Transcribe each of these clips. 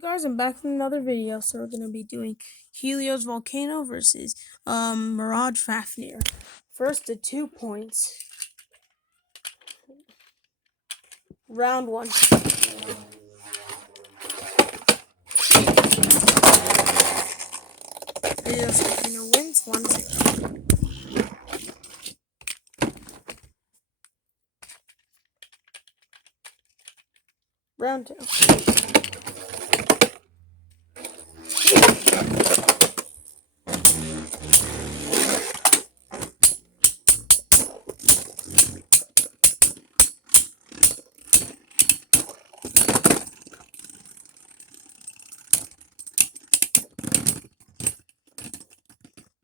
Hey guys, I'm back with another video. So we're gonna be doing Helios Volcano versus Mirage Fafnir. First, the 2 points. Round 1. Helios Volcano wins 1-0. Round 2.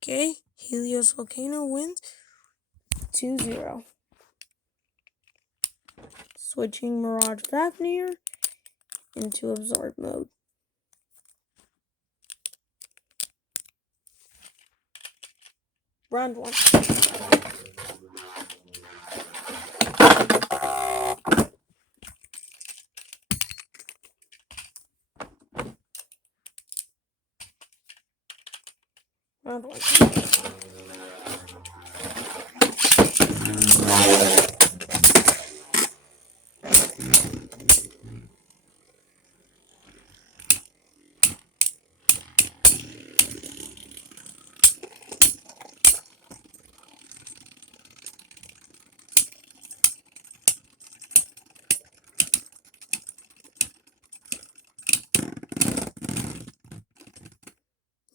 Okay, Helios Volcano wins 2-0. Switching Mirage Fafnir into absorb mode. Round 1. Round 1.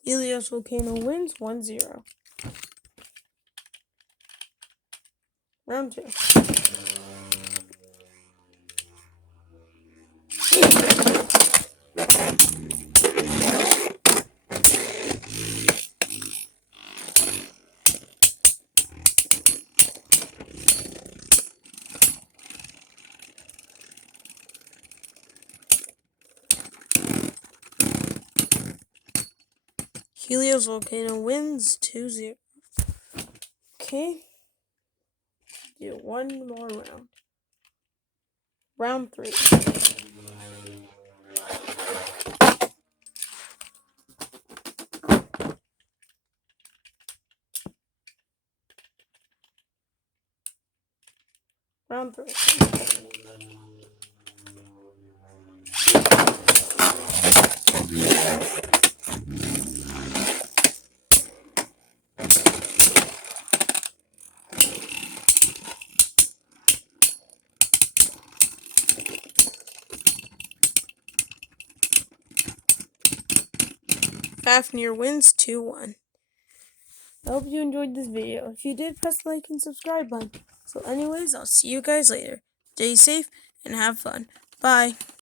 Helios Volcano wins 1-0. Round 2. Helios Volcano wins 2-0. Okay. Do one more round. Round 3. Round 3. Fafnir wins 2-1. I hope you enjoyed this video. If you did, press the like and subscribe button. So anyways, I'll see you guys later. Stay safe and have fun. Bye.